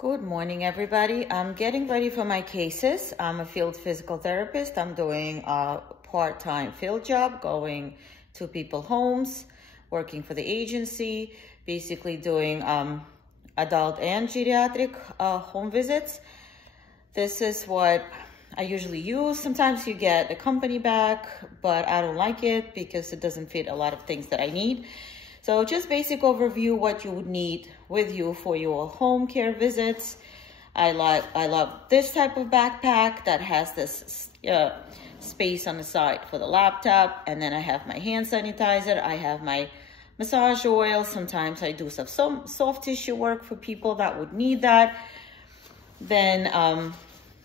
Good morning, everybody. I'm getting ready for my cases. I'm a field physical therapist. I'm doing a part-time field job, going to people's homes, working for the agency, basically doing adult and geriatric home visits. This is what I usually use. Sometimes you get a company back, but I don't like it because it doesn't fit a lot of things that I need. So just basic overview, what you would need with you for your home care visits. I love this type of backpack that has this space on the side for the laptop. And then I have my hand sanitizer. I have my massage oil. Sometimes I do some soft tissue work for people that would need that. Then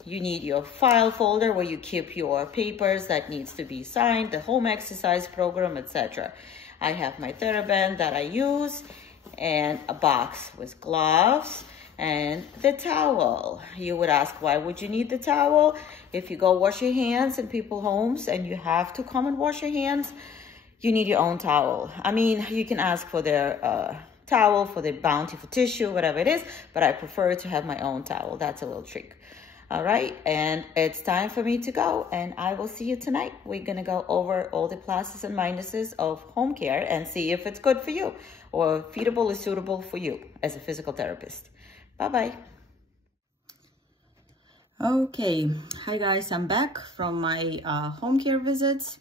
you need your file folder where you keep your papers that needs to be signed, the home exercise program, etc. I have my TheraBand that I use, and a box with gloves and the towel. You would ask, why would you need the towel? If you go wash your hands in people's homes and you have to come and wash your hands, you need your own towel. I mean, you can ask for their towel, for the Bounty for tissue, whatever it is, but I prefer to have my own towel. That's a little trick. All right, and it's time for me to go, and I will see you tonight. We're gonna go over all the pluses and minuses of home care and see if it's good for you or feasible or suitable for you as a physical therapist. Bye-bye. Okay, hi guys, I'm back from my home care visits,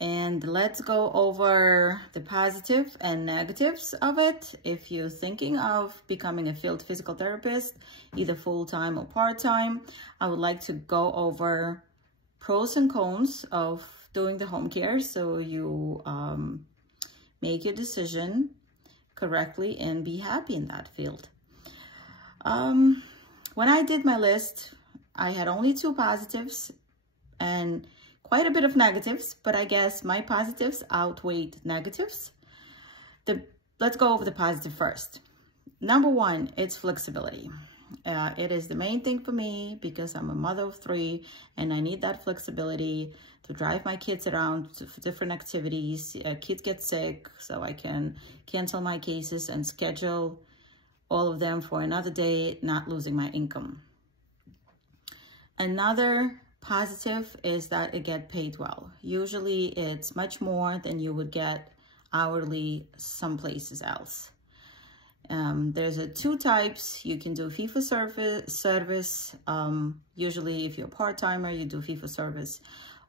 and let's go over the positive and negatives of it. If you're thinking of becoming a field physical therapist, either full-time or part-time, I would like to go over pros and cons of doing the home care so you make your decision correctly and be happy in that field. When I did my list, I had only 2 positives and quite a bit of negatives, but I guess my positives outweighed negatives. Let's go over the positive first. Number 1, it's flexibility. It is the main thing for me because I'm a mother of 3 and I need that flexibility to drive my kids around for different activities. Kids get sick, so I can cancel my cases and schedule all of them for another day, not losing my income. Another positive is that it get paid well. Usually it's much more than you would get hourly some places else. There's 2 types. You can do fee-for-service. Usually if you're a part-timer, you do fee-for-service,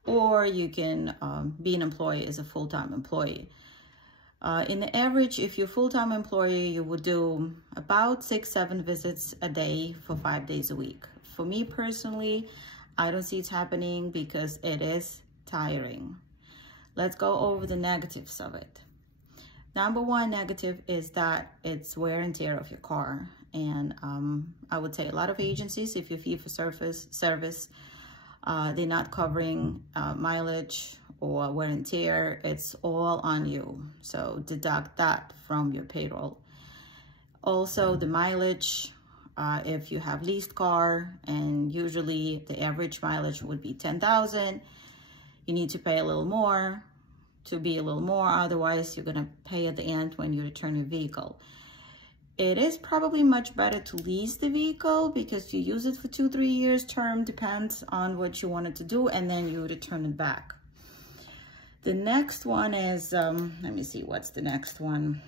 or you can be an employee as a full-time employee. In the average, if you're a full-time employee, you would do about 6-7 visits a day for 5 days a week. For me personally, I don't see it happening because it is tiring. Let's go over the negatives of it. Number 1 negative is that it's wear and tear of your car. And I would say a lot of agencies, if you fee for service, they're not covering mileage or wear and tear. It's all on you. So deduct that from your payroll. Also the mileage, if you have leased car, and usually the average mileage would be 10,000, you need to pay a little more to be a little more. Otherwise, you're going to pay at the end when you return your vehicle. It is probably much better to lease the vehicle because you use it for 2-3 years term, depends on what you wanted to do, and then you return it back. The next one is, let me see, what's the next one?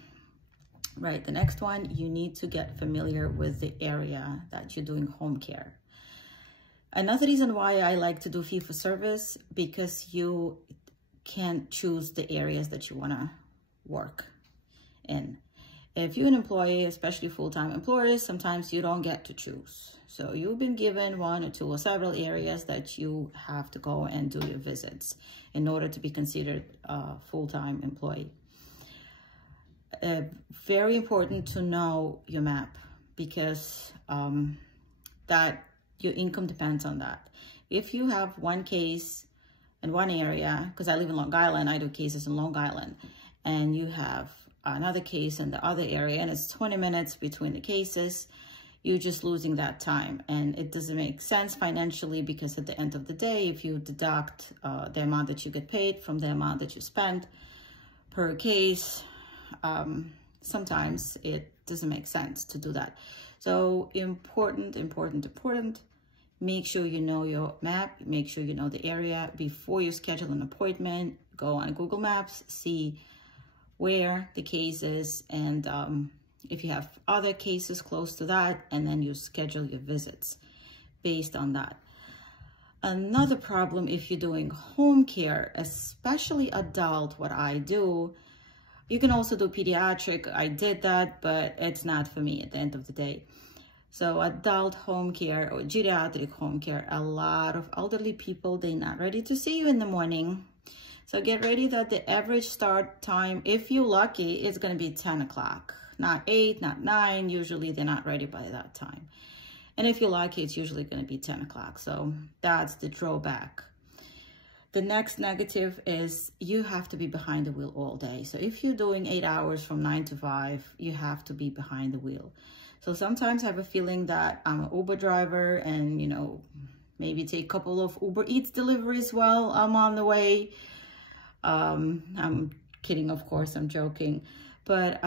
Right, the next one, you need to get familiar with the area that you're doing home care. Another reason why I like to do fee-for-service, because you can choose the areas that you want to work in. If you're an employee, especially full-time employers, sometimes you don't get to choose. So you've been given 1 or 2 or several areas that you have to go and do your visits in order to be considered a full-time employee. Very important to know your map because that your income depends on that. If you have 1 case in 1 area, because I live in Long Island, I do cases in Long Island, and you have another case in the other area and it's 20 minutes between the cases, you're just losing that time. And it doesn't make sense financially because at the end of the day, if you deduct the amount that you get paid from the amount that you spend per case, sometimes it doesn't make sense to do that. So important. Make sure you know your map. Make sure you know the area before you schedule an appointment. Go on Google Maps, see where the case is, and if you have other cases close to that, and then you schedule your visits based on that. Another problem if you're doing home care, especially adult, what I do, you can also do pediatric. I did that, but it's not for me at the end of the day. So adult home care or geriatric home care, a lot of elderly people, they're not ready to see you in the morning. So get ready that the average start time, if you're lucky, is going to be 10 o'clock, not 8, not 9. Usually they're not ready by that time. And if you're lucky, it's usually going to be 10 o'clock. So that's the drawback. The next negative is you have to be behind the wheel all day. So if you're doing 8 hours from 9 to 5, you have to be behind the wheel. So sometimes I have a feeling that I'm an Uber driver and, you know, maybe take a couple of Uber Eats deliveries while I'm on the way. I'm kidding, of course, I'm joking. But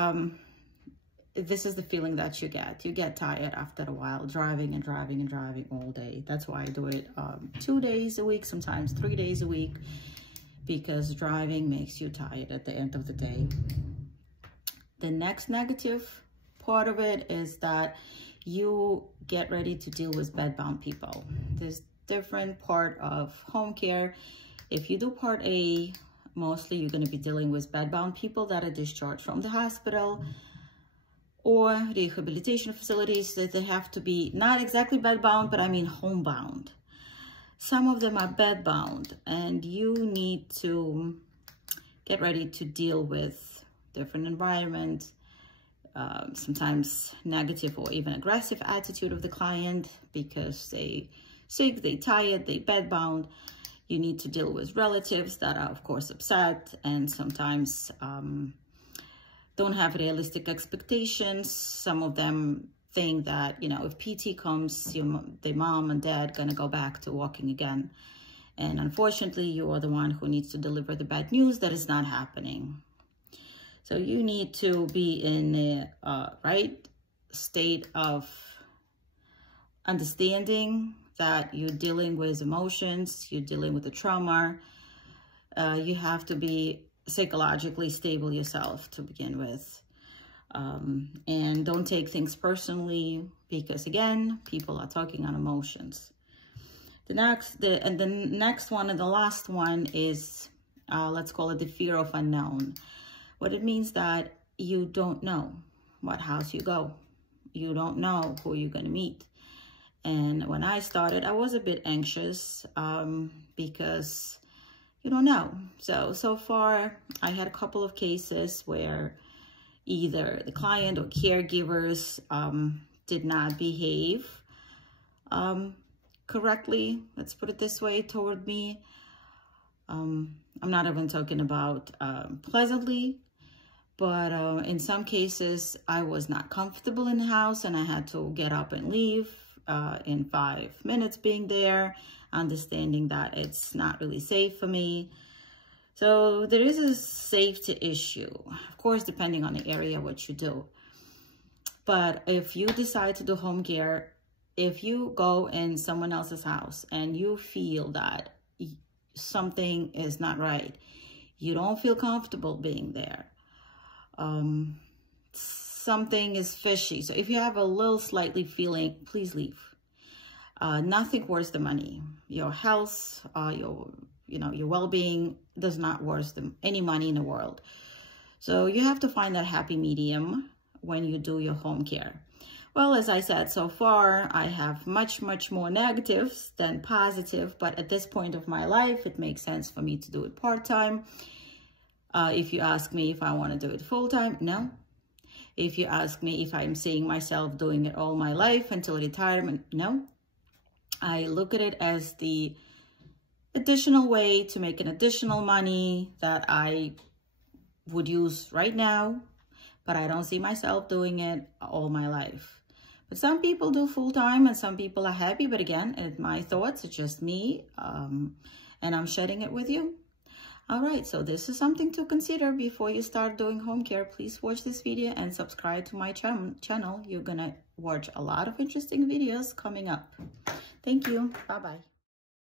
this is the feeling that you get. You get tired after a while, driving and driving and driving all day. That's why I do it 2 days a week, sometimes 3 days a week, because driving makes you tired at the end of the day. The next negative part of it is that you get ready to deal with bedbound people. There's different part of home care. If you do part A, mostly you're going to be dealing with bedbound people that are discharged from the hospital or rehabilitation facilities, that they have to be not exactly bedbound, but I mean homebound. Some of them are bedbound, and you need to get ready to deal with different environments, sometimes negative or even aggressive attitude of the client because they sick, they tired, they bedbound. You need to deal with relatives that are, of course, upset and sometimes don't have realistic expectations. Some of them think that, you know, if PT comes, the mom and dad gonna go back to walking again. And unfortunately, you are the one who needs to deliver the bad news that is not happening. So you need to be in the right state of understanding that you're dealing with emotions, you're dealing with the trauma. You have to be psychologically stable yourself to begin with. And don't take things personally because, again, people are talking on emotions. The next one and the last one is, let's call it the fear of unknown. What it means that you don't know what house you go. You don't know who you're going to meet. And when I started, I was a bit anxious because you don't know. So far, I had a couple of cases where either the client or caregivers did not behave correctly, let's put it this way, toward me. I'm not even talking about pleasantly, but in some cases, I was not comfortable in the house and I had to get up and leave in 5 minutes being there, understanding that it's not really safe for me. So there is a safety issue, of course, depending on the area, what you do. But if you decide to do home care, if you go in someone else's house and you feel that something is not right, you don't feel comfortable being there, something is fishy. So if you have a little slightly feeling, please leave. Nothing worth the money. Your health, your well-being does not worth any money in the world. So you have to find that happy medium when you do your home care. Well, as I said, so far, I have much, much more negatives than positive, but at this point of my life, it makes sense for me to do it part-time. If you ask me if I want to do it full-time, no. If you ask me if I'm seeing myself doing it all my life until retirement, no. I look at it as the additional way to make an additional money that I would use right now, but I don't see myself doing it all my life. But some people do full-time and some people are happy, but again, it's my thoughts, it's just me, and I'm sharing it with you. All right, so this is something to consider before you start doing home care. Please watch this video and subscribe to my channel. You're gonna watch a lot of interesting videos coming up. Thank you. Bye-bye.